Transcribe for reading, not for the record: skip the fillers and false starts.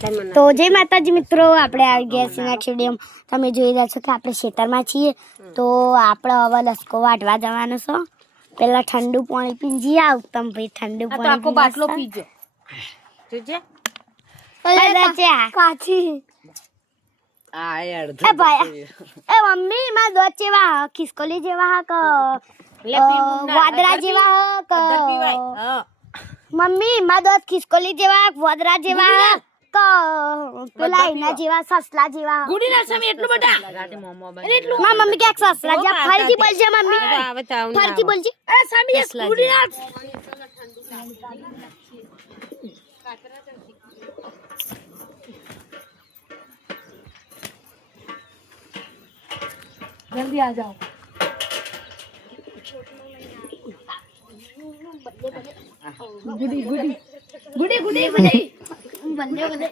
તો જય માતાજી મિત્રો, આપણે આવી ગયા છીએ નેક્સ્ટ વિડીયોમાં. તમે જોઈ રહ્યા છો કે આપણે ખેતરમાં છીએ. તો આપણે હવે લસકો વાટવા જવાનો છો. પેલા ઠંડુ પાણી પીને જઈએ. ઉત્તમ ભાઈ ઠંડુ પાણી આખો બાટલો પીજો. જોજે કાચી આ યાર એ ભાઈ એ મમ્મી માં દોત જેવા ખિસકોલી જેવા કે વાદરા જેવા કે મમ્મી માં દોત ખિસકોલી જેવા વાદરા જેવા કે પેલા એના જેવા સસલા જેવા ગુડી ના સામે એટલું બધા માં મમ્મી કે સસલા જેવા ફરીથી બોલજે મમ્મી ફરીથી બોલજે એ સામે ગુડી ના जल्दी आ जाओ. गुडी गुडी गुडी गुडी गुडी बंदे बंदे